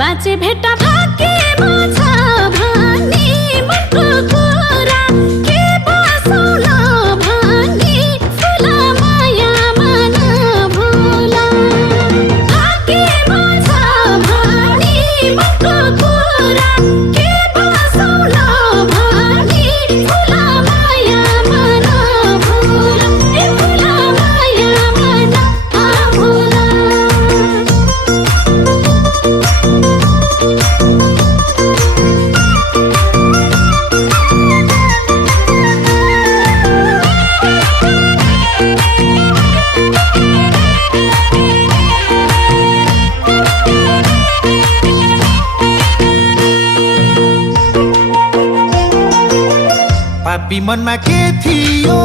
बाजे भेटा भाग्यमा छ भने मनको कुरा के बसौल भने फुल मायामा नभुल भाग्यमा छ भने मनको कुरा के बसौल भने फुल मायामा नभुल ए फुल मायामा नभुल। पापी मनमा के थियो